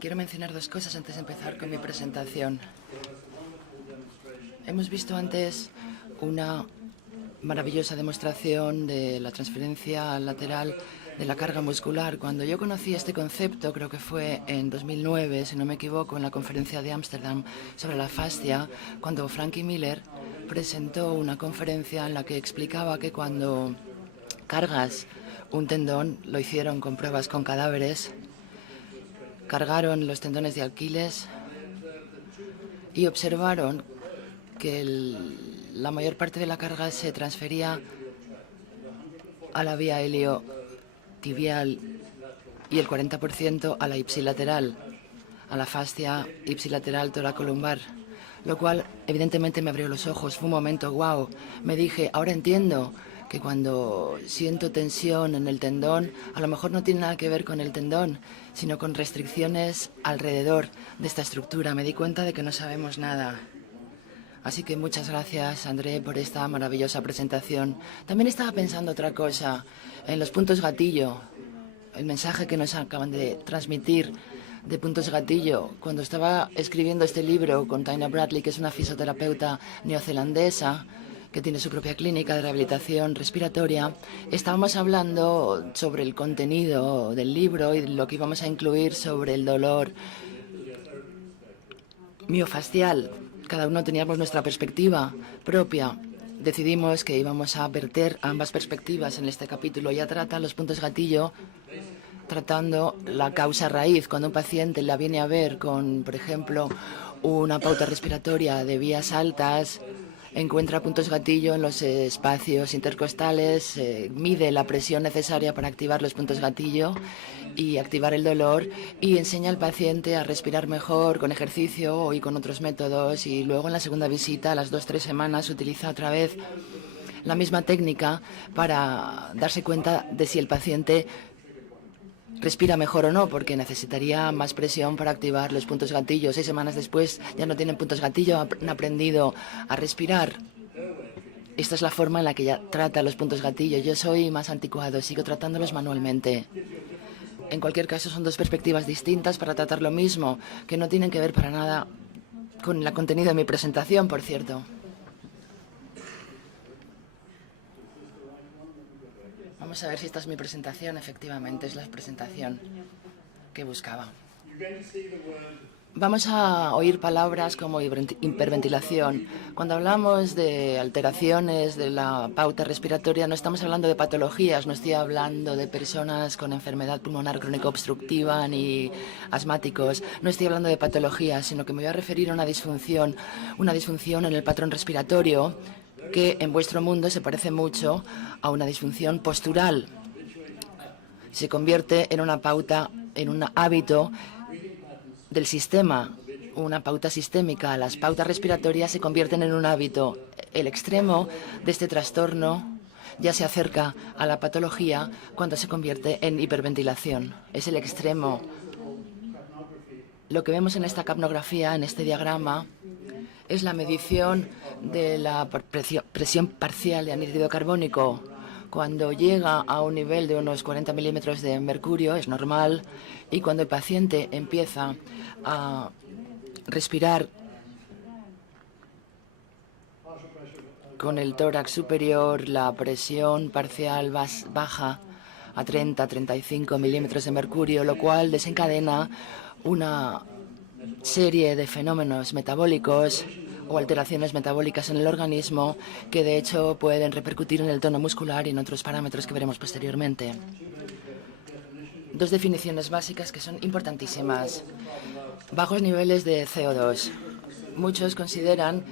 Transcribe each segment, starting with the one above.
Quiero mencionar dos cosas antes de empezar con mi presentación. Hemos visto antes una maravillosa demostración de la transferencia lateral de la carga muscular. Cuando yo conocí este concepto, creo que fue en 2009, si no me equivoco, en la conferencia de Ámsterdam sobre la fascia, cuando Frankie Miller presentó una conferencia en la que explicaba que cuando cargas un tendón, lo hicieron con pruebas con cadáveres, cargaron los tendones de Aquiles y observaron que la mayor parte de la carga se transfería a la vía iliotibial y el 40% a la ipsilateral, a la fascia ipsilateral toracolumbar, lo cual evidentemente me abrió los ojos. Fue un momento, wow, me dije, ahora entiendo que cuando siento tensión en el tendón, a lo mejor no tiene nada que ver con el tendón, sino con restricciones alrededor de esta estructura. Me di cuenta de que no sabemos nada. Así que muchas gracias, André, por esta maravillosa presentación. También estaba pensando otra cosa, en los puntos gatillo, el mensaje que nos acaban de transmitir de puntos gatillo. Cuando estaba escribiendo este libro con Taina Bradley, que es una fisioterapeuta neozelandesa, que tiene su propia clínica de rehabilitación respiratoria, estábamos hablando sobre el contenido del libro y lo que íbamos a incluir sobre el dolor miofascial. Cada uno teníamos nuestra perspectiva propia. Decidimos que íbamos a verter ambas perspectivas en este capítulo. Ya trata los puntos gatillo, tratando la causa raíz. Cuando un paciente la viene a ver con, por ejemplo, una pauta respiratoria de vías altas, encuentra puntos gatillo en los espacios intercostales, mide la presión necesaria para activar los puntos gatillo y activar el dolor, y enseña al paciente a respirar mejor con ejercicio y con otros métodos, y luego en la segunda visita, a las 2-3 semanas, utiliza otra vez la misma técnica para darse cuenta de si el paciente respira mejor o no, porque necesitaría más presión para activar los puntos gatillo. 6 semanas después ya no tienen puntos gatillo, han aprendido a respirar. Esta es la forma en la que ya trata los puntos gatillo. Yo soy más anticuado, sigo tratándolos manualmente. En cualquier caso, son dos perspectivas distintas para tratar lo mismo, que no tienen que ver para nada con el contenido de mi presentación, por cierto. Vamos a ver si esta es mi presentación. Efectivamente, es la presentación que buscaba. Vamos a oír palabras como hiperventilación. Cuando hablamos de alteraciones de la pauta respiratoria, no estamos hablando de patologías, no estoy hablando de personas con enfermedad pulmonar crónica obstructiva ni asmáticos, no estoy hablando de patologías, sino que me voy a referir a una disfunción en el patrón respiratorio que en vuestro mundo se parece mucho a una disfunción postural. Se convierte en una pauta, en un hábito del sistema, una pauta sistémica. Las pautas respiratorias se convierten en un hábito. El extremo de este trastorno ya se acerca a la patología cuando se convierte en hiperventilación. Es el extremo. Lo que vemos en esta capnografía, en este diagrama, es la medición de la presión parcial de anhídrido carbónico. Cuando llega a un nivel de unos 40 milímetros de mercurio, es normal, y cuando el paciente empieza a respirar con el tórax superior, la presión parcial baja a 30-35 milímetros de mercurio, lo cual desencadena una serie de fenómenos metabólicos o alteraciones metabólicas en el organismo que de hecho pueden repercutir en el tono muscular y en otros parámetros que veremos posteriormente. Dos definiciones básicas que son importantísimas. Bajos niveles de CO2. Muchos consideran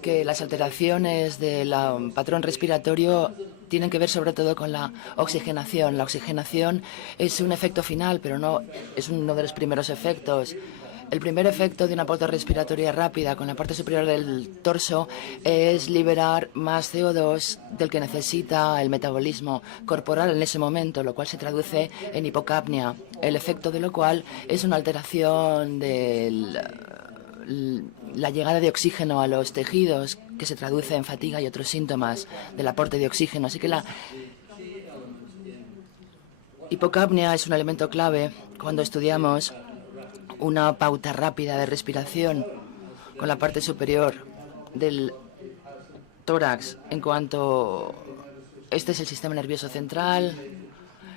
que las alteraciones del patrón respiratorio tienen que ver sobre todo con la oxigenación. La oxigenación es un efecto final, pero no es uno de los primeros efectos. El primer efecto de una pauta respiratoria rápida con la parte superior del torso es liberar más CO2 del que necesita el metabolismo corporal en ese momento, lo cual se traduce en hipocapnia, el efecto de lo cual es una alteración de la llegada de oxígeno a los tejidos, que se traduce en fatiga y otros síntomas del aporte de oxígeno. Así que la hipocapnia es un elemento clave cuando estudiamos una pauta rápida de respiración con la parte superior del tórax en cuanto este es el sistema nervioso central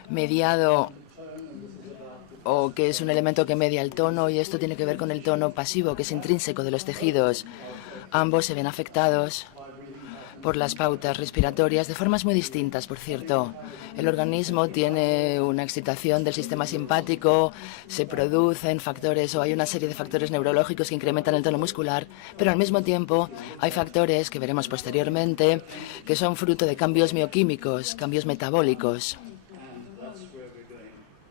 mediado o que es un elemento que media el tono, y esto tiene que ver con el tono pasivo, que es intrínseco de los tejidos. Ambos se ven afectados por las pautas respiratorias de formas muy distintas, por cierto. El organismo tiene una excitación del sistema simpático, se producen factores o hay una serie de factores neurológicos que incrementan el tono muscular, pero al mismo tiempo hay factores que veremos posteriormente que son fruto de cambios bioquímicos, cambios metabólicos,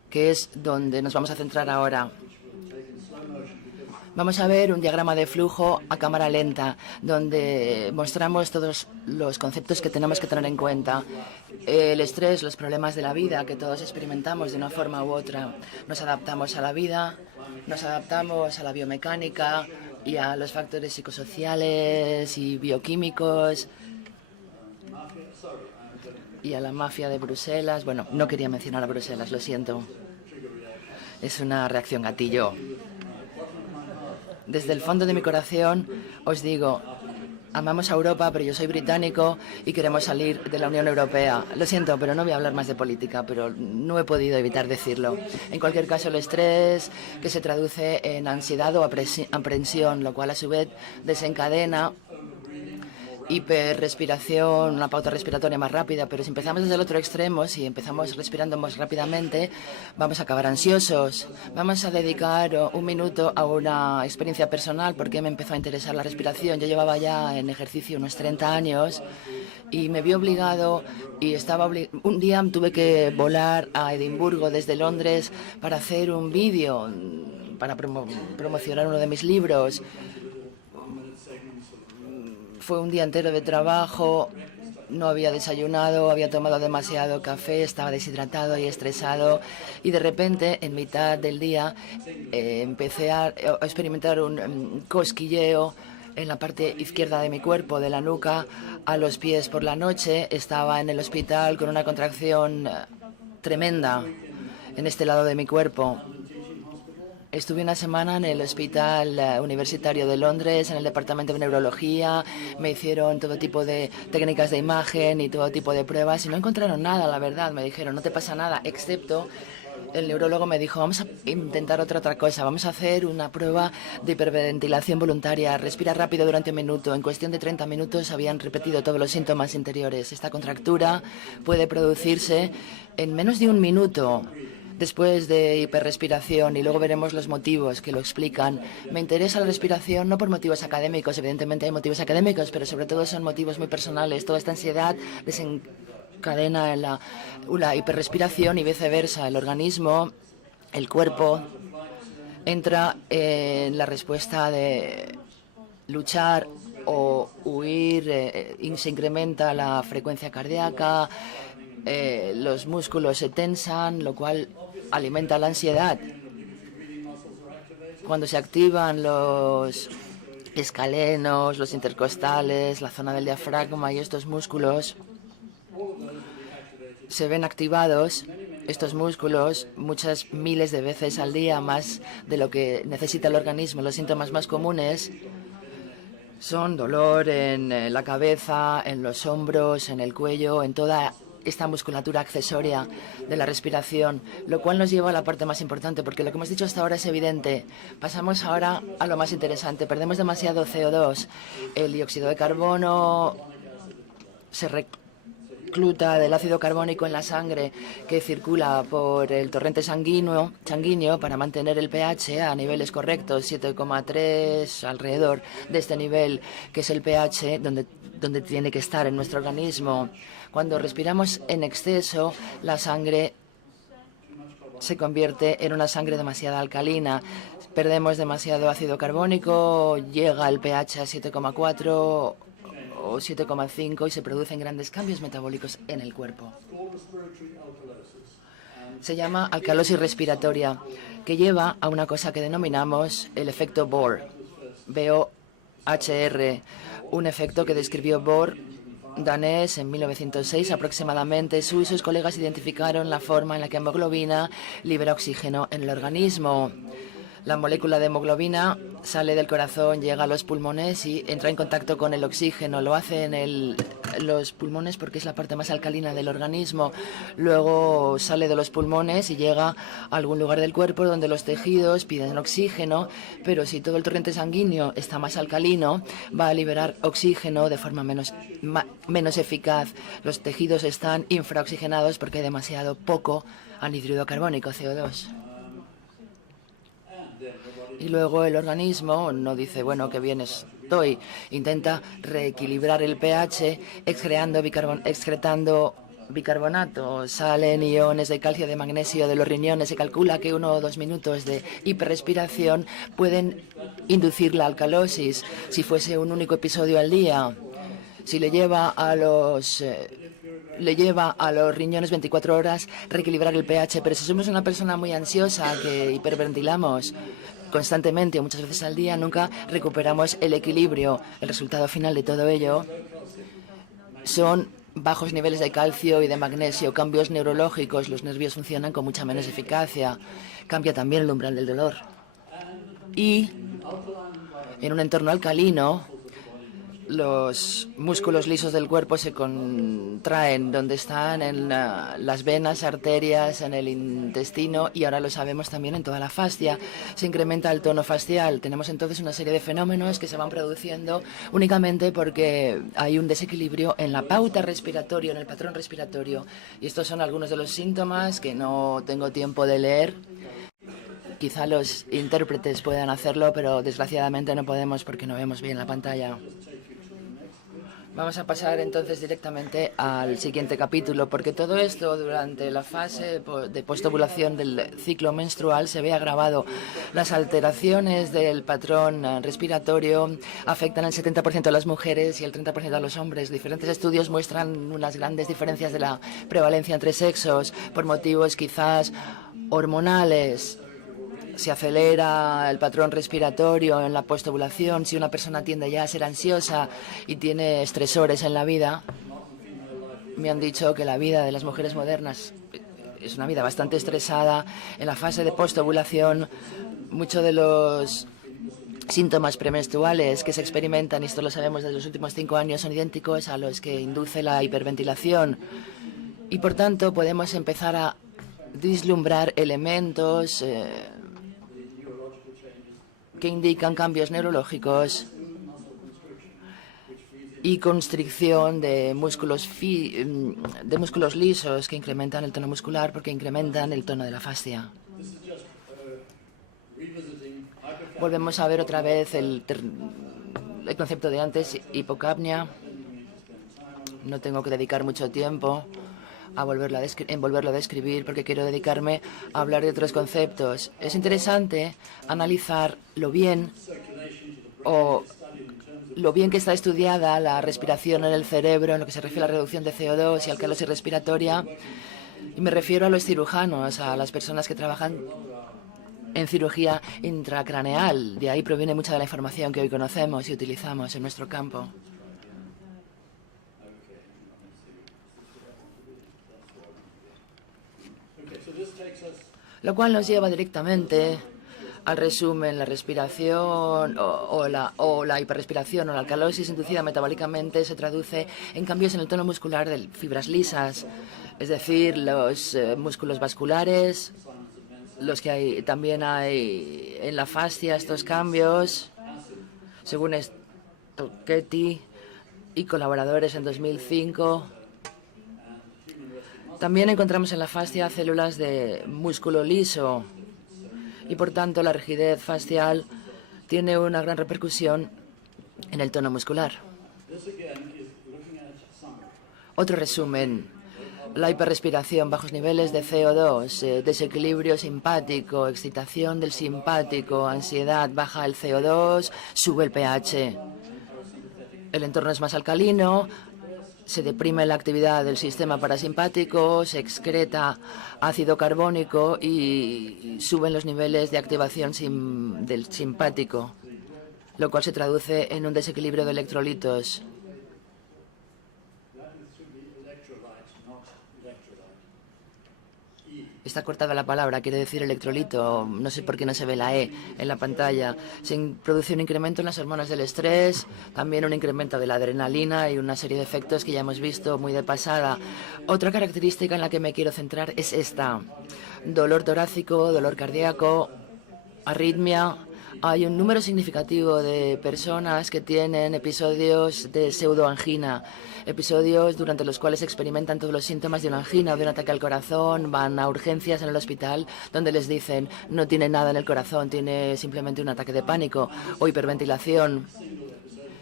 que es donde nos vamos a centrar ahora. Vamos a ver un diagrama de flujo a cámara lenta, donde mostramos todos los conceptos que tenemos que tener en cuenta. El estrés, los problemas de la vida que todos experimentamos de una forma u otra. Nos adaptamos a la vida, nos adaptamos a la biomecánica y a los factores psicosociales y bioquímicos y a la mafia de Bruselas. Bueno, no quería mencionar a Bruselas, lo siento. Es una reacción gatillo. Desde el fondo de mi corazón os digo, amamos a Europa, pero yo soy británico y queremos salir de la Unión Europea. Lo siento, pero no voy a hablar más de política, pero no he podido evitar decirlo. En cualquier caso, el estrés, que se traduce en ansiedad o aprensión, lo cual a su vez desencadena hiperrespiración, una pauta respiratoria más rápida, pero si empezamos desde el otro extremo, si empezamos respirando más rápidamente, vamos a acabar ansiosos. Vamos a dedicar un minuto a una experiencia personal, porque me empezó a interesar la respiración. Yo llevaba ya en ejercicio unos 30 años y me vi obligado y un día tuve que volar a Edimburgo desde Londres para hacer un vídeo, para promocionar uno de mis libros. Fue un día entero de trabajo, no había desayunado, había tomado demasiado café, estaba deshidratado y estresado, y de repente, en mitad del día, empecé a experimentar un cosquilleo en la parte izquierda de mi cuerpo, de la nuca a los pies. Por la noche estaba en el hospital con una contracción tremenda en este lado de mi cuerpo. Estuve una semana en el Hospital Universitario de Londres, en el Departamento de Neurología. Me hicieron todo tipo de técnicas de imagen y todo tipo de pruebas y no encontraron nada, la verdad. Me dijeron, no te pasa nada, excepto el neurólogo me dijo, vamos a intentar otra cosa. Vamos a hacer una prueba de hiperventilación voluntaria. Respira rápido durante un minuto. En cuestión de 30 minutos habían repetido todos los síntomas interiores. Esta contractura puede producirse en menos de un minuto después de hiperrespiración, y luego veremos los motivos que lo explican. Me interesa la respiración no por motivos académicos, evidentemente hay motivos académicos, pero sobre todo son motivos muy personales. Toda esta ansiedad desencadena la hiperrespiración y viceversa. El organismo, el cuerpo, entra en la respuesta de luchar o huir, y se incrementa la frecuencia cardíaca, los músculos se tensan, lo cual alimenta la ansiedad. Cuando se activan los escalenos, los intercostales, la zona del diafragma y estos músculos se ven activados, estos músculos, muchas miles de veces al día, más de lo que necesita el organismo. Los síntomas más comunes son dolor en la cabeza, en los hombros, en el cuello, en toda esta musculatura accesoria de la respiración, lo cual nos lleva a la parte más importante, porque lo que hemos dicho hasta ahora es evidente. Pasamos ahora a lo más interesante. Perdemos demasiado CO2. El dióxido de carbono se recluta del ácido carbónico en la sangre que circula por el torrente sanguíneo para mantener el pH a niveles correctos, 7,3 alrededor de este nivel, que es el pH donde tiene que estar en nuestro organismo. Cuando respiramos en exceso, la sangre se convierte en una sangre demasiado alcalina. Perdemos demasiado ácido carbónico, llega el pH a 7,4 o 7,5 y se producen grandes cambios metabólicos en el cuerpo. Se llama alcalosis respiratoria, que lleva a una cosa que denominamos el efecto Bohr, B-O-H-R, un efecto que describió Bohr, danés, en 1906 aproximadamente. Su y sus colegas identificaron la forma en la que la hemoglobina libera oxígeno en el organismo. La molécula de hemoglobina sale del corazón, llega a los pulmones y entra en contacto con el oxígeno. Lo hace en los pulmones porque es la parte más alcalina del organismo. Luego sale de los pulmones y llega a algún lugar del cuerpo donde los tejidos piden oxígeno, pero si todo el torrente sanguíneo está más alcalino, va a liberar oxígeno de forma menos eficaz. Los tejidos están infraoxigenados porque hay demasiado poco anhídrido carbónico, CO2. Y luego el organismo no dice, bueno, qué bien estoy. Intenta reequilibrar el pH excretando bicarbonato. Salen iones de calcio, de magnesio de los riñones. Se calcula que 1 o 2 minutos de hiperrespiración pueden inducir la alcalosis si fuese un único episodio al día. Si le lleva a los riñones 24 horas reequilibrar el pH, pero si somos una persona muy ansiosa que hiperventilamos constantemente o muchas veces al día, nunca recuperamos el equilibrio. El resultado final de todo ello son bajos niveles de calcio y de magnesio, cambios neurológicos, los nervios funcionan con mucha menos eficacia, cambia también el umbral del dolor. Y en un entorno alcalino, los músculos lisos del cuerpo se contraen donde están, en las venas, arterias, en el intestino, y ahora lo sabemos también en toda la fascia. Se incrementa el tono facial. Tenemos entonces una serie de fenómenos que se van produciendo únicamente porque hay un desequilibrio en la pauta respiratoria, en el patrón respiratorio. Y estos son algunos de los síntomas que no tengo tiempo de leer. Quizá los intérpretes puedan hacerlo, pero desgraciadamente no podemos porque no vemos bien la pantalla. Vamos a pasar entonces directamente al siguiente capítulo, porque todo esto durante la fase de postovulación del ciclo menstrual se ve agravado. Las alteraciones del patrón respiratorio afectan el 70% de las mujeres y el 30% de los hombres. Diferentes estudios muestran unas grandes diferencias de la prevalencia entre sexos por motivos quizás hormonales. Se acelera el patrón respiratorio en la postovulación. Si una persona tiende ya a ser ansiosa y tiene estresores en la vida, me han dicho que la vida de las mujeres modernas es una vida bastante estresada. En la fase de postovulación, muchos de los síntomas premenstruales que se experimentan, y esto lo sabemos desde los últimos 5 años, son idénticos a los que induce la hiperventilación. Y por tanto podemos empezar a vislumbrar elementos que indican cambios neurológicos y constricción de músculos lisos que incrementan el tono muscular porque incrementan el tono de la fascia. Volvemos a ver otra vez el concepto de antes, hipocapnia. No tengo que dedicar mucho tiempo en volverlo a describir porque quiero dedicarme a hablar de otros conceptos. Es interesante analizar lo bien que está estudiada la respiración en el cerebro en lo que se refiere a la reducción de CO2 y alcalosis respiratoria. Y me refiero a los cirujanos, a las personas que trabajan en cirugía intracraneal. De ahí proviene mucha de la información que hoy conocemos y utilizamos en nuestro campo. Lo cual nos lleva directamente al resumen. La respiración o la hiperrespiración o la alcalosis inducida metabólicamente se traduce en cambios en el tono muscular de fibras lisas, es decir, los músculos vasculares, los que también hay en la fascia, estos cambios, según Stocchetti y colaboradores en 2005. También encontramos en la fascia células de músculo liso y, por tanto, la rigidez facial tiene una gran repercusión en el tono muscular. Otro resumen: la hiperrespiración, bajos niveles de CO2, desequilibrio simpático, excitación del simpático, ansiedad, baja el CO2, sube el pH. El entorno es más alcalino. Se deprime la actividad del sistema parasimpático, se excreta ácido carbónico y suben los niveles de activación del simpático, lo cual se traduce en un desequilibrio de electrolitos. Está cortada la palabra, quiere decir electrolito. No sé por qué no se ve la E en la pantalla. Se produce un incremento en las hormonas del estrés, también un incremento de la adrenalina y una serie de efectos que ya hemos visto muy de pasada. Otra característica en la que me quiero centrar es esta. Dolor torácico, dolor cardíaco, arritmia. Hay un número significativo de personas que tienen episodios de pseudoangina, episodios durante los cuales experimentan todos los síntomas de una angina o de un ataque al corazón, van a urgencias en el hospital donde les dicen no tiene nada en el corazón, tiene simplemente un ataque de pánico o hiperventilación.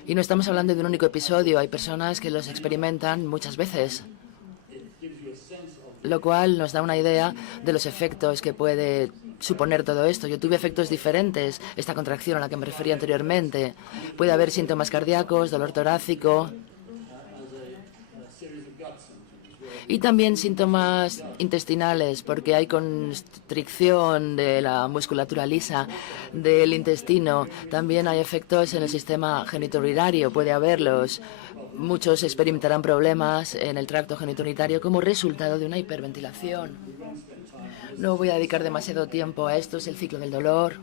Y no estamos hablando de un único episodio, hay personas que los experimentan muchas veces, lo cual nos da una idea de los efectos que puede suponer todo esto. Yo tuve efectos diferentes, esta contracción a la que me refería anteriormente. Puede haber síntomas cardíacos, dolor torácico y también síntomas intestinales, porque hay constricción de la musculatura lisa del intestino. También hay efectos en el sistema genitourinario, puede haberlos. Muchos experimentarán problemas en el tracto genitourinario como resultado de una hiperventilación. No voy a dedicar demasiado tiempo a esto, es el ciclo del dolor.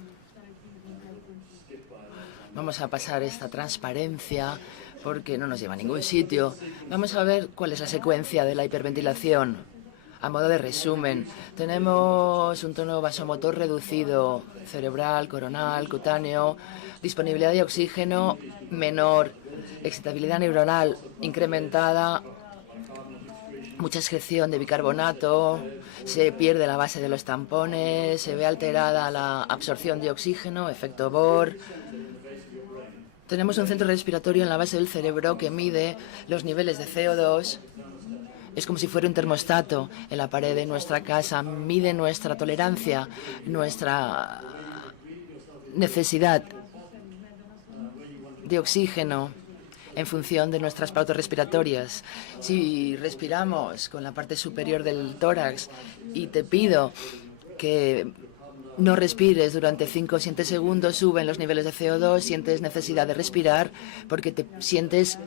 Vamos a pasar esta transparencia porque no nos lleva a ningún sitio. Vamos a ver cuál es la secuencia de la hiperventilación. A modo de resumen, tenemos un tono vasomotor reducido, cerebral, coronal, cutáneo, disponibilidad de oxígeno menor, excitabilidad neuronal incrementada, mucha excreción de bicarbonato, se pierde la base de los tampones, se ve alterada la absorción de oxígeno, efecto Bohr. Tenemos un centro respiratorio en la base del cerebro que mide los niveles de CO2. Es como si fuera un termostato en la pared de nuestra casa. Mide nuestra tolerancia, nuestra necesidad de oxígeno en función de nuestras pautas respiratorias. Si respiramos con la parte superior del tórax y te pido que no respires durante 5 o 7 segundos, suben los niveles de CO2, sientes necesidad de respirar porque te sientes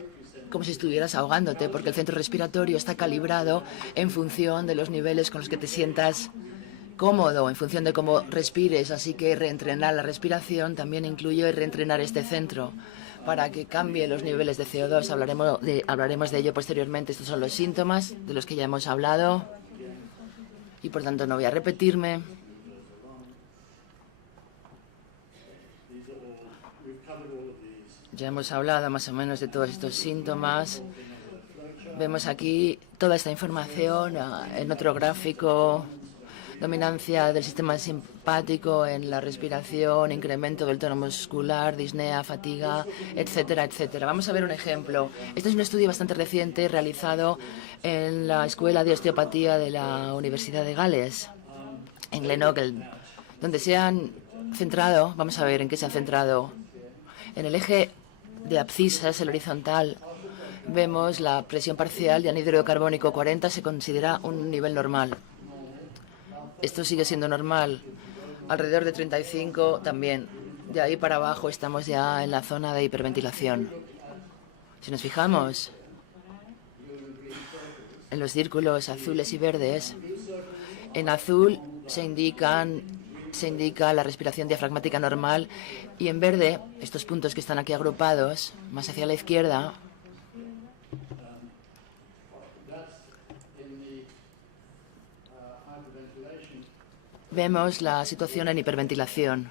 como si estuvieras ahogándote, porque el centro respiratorio está calibrado en función de los niveles con los que te sientas cómodo, en función de cómo respires. Así que reentrenar la respiración también incluye reentrenar este centro para que cambie los niveles de CO2. Hablaremos de ello posteriormente. Estos son los síntomas de los que ya hemos hablado y por tanto no voy a repetirme. Ya hemos hablado más o menos de todos estos síntomas. Vemos aquí toda esta información en otro gráfico. Dominancia del sistema simpático en la respiración, incremento del tono muscular, disnea, fatiga, etcétera, etcétera. Vamos a ver un ejemplo. Este es un estudio bastante reciente realizado en la Escuela de Osteopatía de la Universidad de Gales, en Grenoble, donde se han centrado, vamos a ver en qué se han centrado, en el eje de abscisas, el horizontal. Vemos la presión parcial de anhídrido carbónico 40, se considera un nivel normal. Esto sigue siendo normal. Alrededor de 35 también. De ahí para abajo estamos ya en la zona de hiperventilación. Si nos fijamos en los círculos azules y verdes, en azul se indica la respiración diafragmática normal y en verde, estos puntos que están aquí agrupados, más hacia la izquierda, vemos la situación en hiperventilación.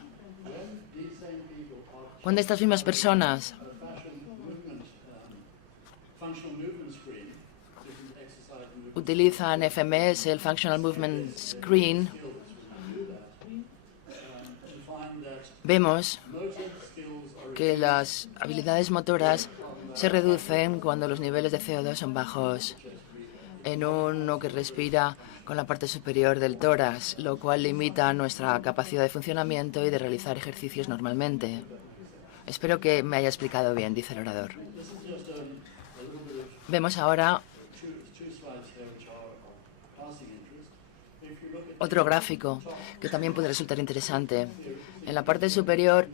Cuando estas mismas personas utilizan FMS, el Functional Movement Screen, vemos que las habilidades motoras se reducen cuando los niveles de CO2 son bajos en uno que respira con la parte superior del tórax, lo cual limita nuestra capacidad de funcionamiento y de realizar ejercicios normalmente. Espero que me haya explicado bien, dice el orador. Vemos ahora otro gráfico que también puede resultar interesante. En la parte superior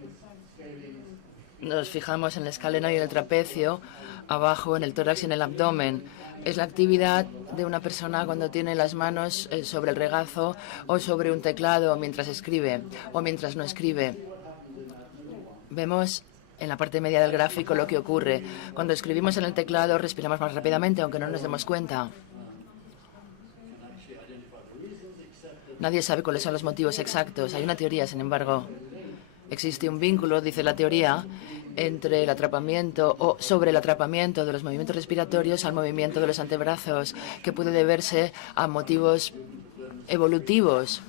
nos fijamos en el escaleno y en el trapecio. abajo en el tórax y en el abdomen. Es la actividad de una persona cuando tiene las manos sobre el regazo o sobre un teclado mientras escribe o mientras no escribe. Vemos en la parte media del gráfico lo que ocurre. Cuando escribimos en el teclado respiramos más rápidamente, aunque no nos demos cuenta. Nadie sabe cuáles son los motivos exactos. Hay una teoría, sin embargo. Existe un vínculo, dice la teoría, entre el atrapamiento o sobre el atrapamiento de los movimientos respiratorios al movimiento de los antebrazos, que puede deberse a motivos evolutivos.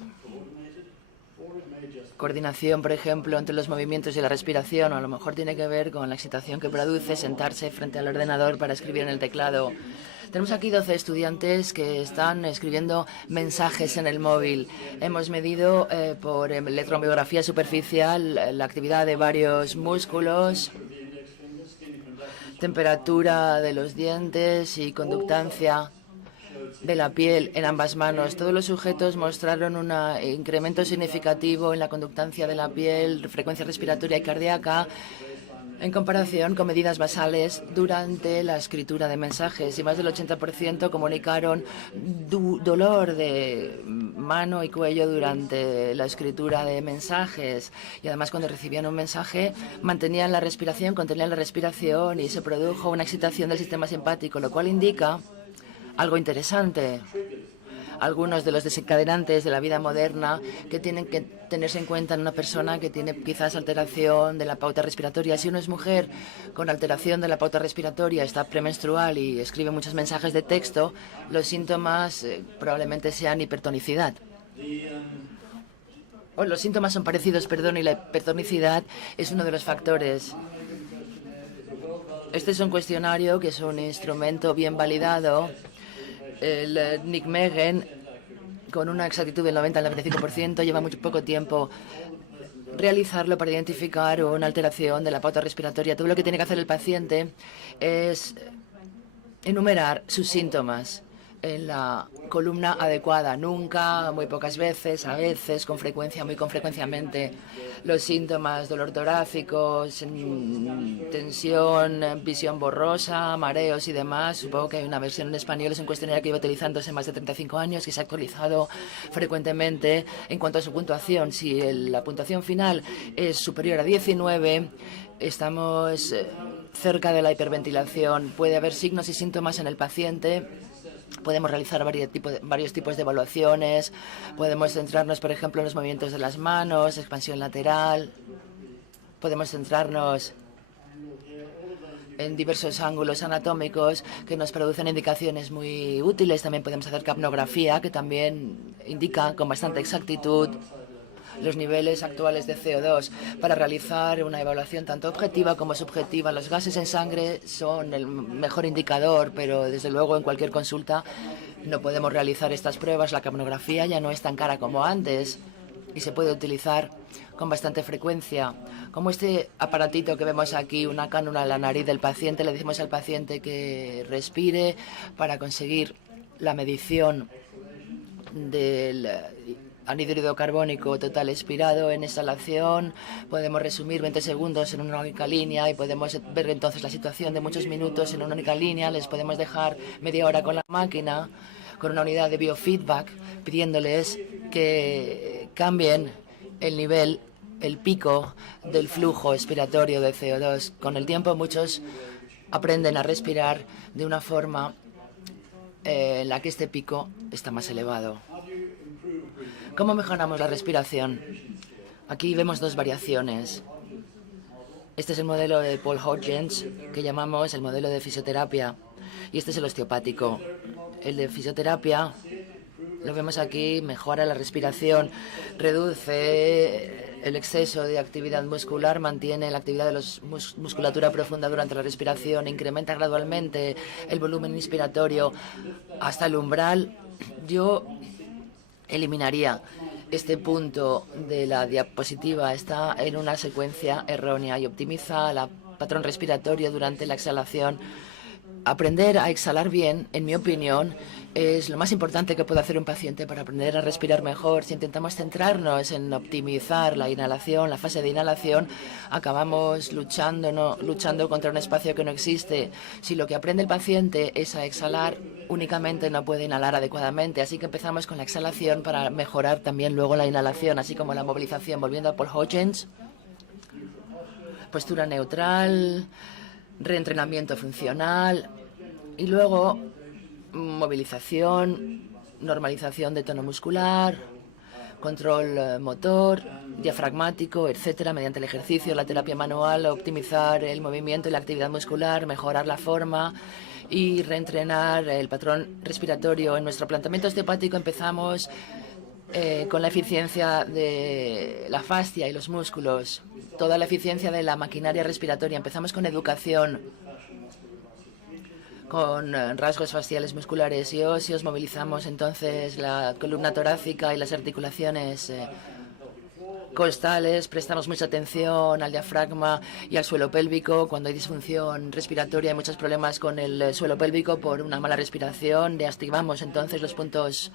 Coordinación, por ejemplo, entre los movimientos y la respiración, o a lo mejor tiene que ver con la excitación que produce sentarse frente al ordenador para escribir en el teclado. Tenemos aquí 12 estudiantes que están escribiendo mensajes en el móvil. Hemos medido por electromiografía superficial la actividad de varios músculos, temperatura de los dientes y conductancia de la piel en ambas manos. Todos los sujetos mostraron un incremento significativo en la conductancia de la piel, frecuencia respiratoria y cardíaca, en comparación con medidas basales durante la escritura de mensajes, y más del 80% comunicaron dolor de mano y cuello durante la escritura de mensajes. Y además, cuando recibían un mensaje, mantenían la respiración, contenían la respiración y se produjo una excitación del sistema simpático, lo cual indica algo interesante. Algunos de los desencadenantes de la vida moderna que tienen que tenerse en cuenta en una persona que tiene quizás alteración de la pauta respiratoria. Si uno es mujer con alteración de la pauta respiratoria, está premenstrual y escribe muchos mensajes de texto, los síntomas probablemente sean hipertonicidad. Los síntomas son parecidos, perdón, y la hipertonicidad es uno de los factores. Este es un cuestionario que es un instrumento bien validado. El Nijmegen, con una exactitud del 90 al 95%, lleva muy poco tiempo realizarlo para identificar una alteración de la pauta respiratoria. Todo lo que tiene que hacer el paciente es enumerar sus síntomas en la columna adecuada. Nunca, muy pocas veces, a veces, con frecuencia, muy con frecuenciamente. Los síntomas: dolor torácico, tensión, visión borrosa, mareos y demás. Supongo que hay una versión en español. Es un cuestionario que lleva utilizándose más de 35 años, que se ha actualizado frecuentemente. En cuanto a su puntuación, si la puntuación final es superior a 19, estamos cerca de la hiperventilación. Puede haber signos y síntomas en el paciente. Podemos realizar varios tipos de evaluaciones. Podemos centrarnos, por ejemplo, en los movimientos de las manos, expansión lateral. Podemos centrarnos en diversos ángulos anatómicos que nos producen indicaciones muy útiles. También podemos hacer capnografía, que también indica con bastante exactitud los niveles actuales de CO2 para realizar una evaluación tanto objetiva como subjetiva. Los gases en sangre son el mejor indicador, pero desde luego en cualquier consulta no podemos realizar estas pruebas. La capnografía ya no es tan cara como antes y se puede utilizar con bastante frecuencia. Como este aparatito que vemos aquí, una cánula en la nariz del paciente, le decimos al paciente que respire para conseguir la medición del anhídrido carbónico total expirado en exhalación. Podemos resumir 20 segundos en una única línea y podemos ver entonces la situación de muchos minutos en una única línea. Les podemos dejar media hora con la máquina, con una unidad de biofeedback, pidiéndoles que cambien el nivel, el pico del flujo expiratorio de CO2. Con el tiempo, muchos aprenden a respirar de una forma en la que este pico está más elevado. ¿Cómo mejoramos la respiración? Aquí vemos dos variaciones. Este es el modelo de Paul Hodgins, que llamamos el modelo de fisioterapia, y este es el osteopático. El de fisioterapia, lo vemos aquí, mejora la respiración, reduce el exceso de actividad muscular, mantiene la actividad de la musculatura profunda durante la respiración, incrementa gradualmente el volumen inspiratorio hasta el umbral. Yo eliminaría este punto de la diapositiva. Está en una secuencia errónea y optimiza el patrón respiratorio durante la exhalación aprender a exhalar bien, en mi opinión, es lo más importante que puede hacer un paciente para aprender a respirar mejor. Si intentamos centrarnos en optimizar la inhalación, la fase de inhalación, acabamos luchando contra un espacio que no existe. Si lo que aprende el paciente es a exhalar, únicamente no puede inhalar adecuadamente. Así que empezamos con la exhalación para mejorar también luego la inhalación, así como la movilización. Volviendo a Paul Hawkins, postura neutral, reentrenamiento funcional y luego movilización, normalización de tono muscular, control motor, diafragmático, etcétera, mediante el ejercicio, la terapia manual, optimizar el movimiento y la actividad muscular, mejorar la forma y reentrenar el patrón respiratorio. En nuestro planteamiento osteopático empezamos con la eficiencia de la fascia y los músculos, toda la eficiencia de la maquinaria respiratoria. Empezamos con educación, con rasgos faciales, musculares y óseos. Movilizamos entonces la columna torácica y las articulaciones costales. Prestamos mucha atención al diafragma y al suelo pélvico. Cuando hay disfunción respiratoria, hay muchos problemas con el suelo pélvico por una mala respiración. Deactivamos entonces los puntos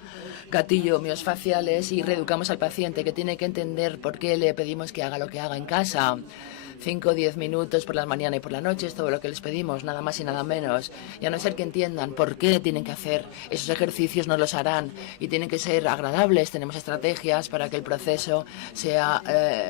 gatillo miosfaciales y reeducamos al paciente, que tiene que entender por qué le pedimos que haga lo que haga en casa. 5 o 10 minutos por la mañana y por la noche es todo lo que les pedimos, nada más y nada menos. Y a no ser que entiendan por qué tienen que hacer esos ejercicios, no los harán y tienen que ser agradables. Tenemos estrategias para que el proceso sea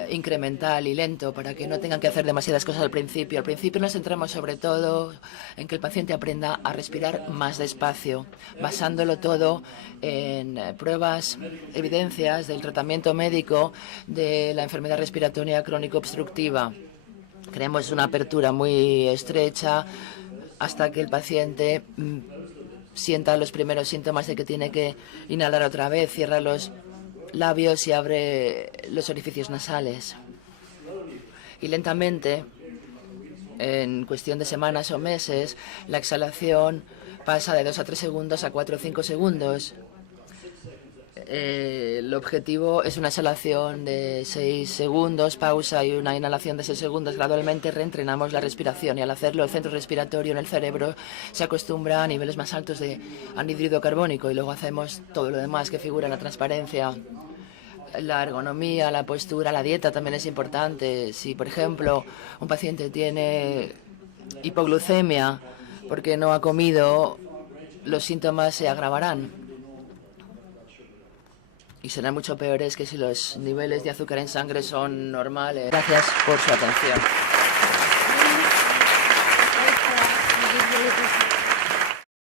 incremental y lento, para que no tengan que hacer demasiadas cosas al principio. Al principio nos centramos sobre todo en que el paciente aprenda a respirar más despacio, basándolo todo en pruebas, evidencias del tratamiento médico de la enfermedad respiratoria crónico obstructiva. Creemos una apertura muy estrecha hasta que el paciente sienta los primeros síntomas de que tiene que inhalar otra vez, cierra los labios y abre los orificios nasales. Y lentamente, en cuestión de semanas o meses, la exhalación pasa de 2 a 3 segundos a 4 o 5 segundos. El objetivo es una exhalación de 6 segundos, pausa y una inhalación de 6 segundos. Gradualmente reentrenamos la respiración y al hacerlo el centro respiratorio en el cerebro se acostumbra a niveles más altos de anhídrido carbónico y luego hacemos todo lo demás que figura en la transparencia. La ergonomía, la postura, la dieta también es importante. Si, por ejemplo, un paciente tiene hipoglucemia porque no ha comido, los síntomas se agravarán y serán mucho peores que si los niveles de azúcar en sangre son normales. Gracias por su atención.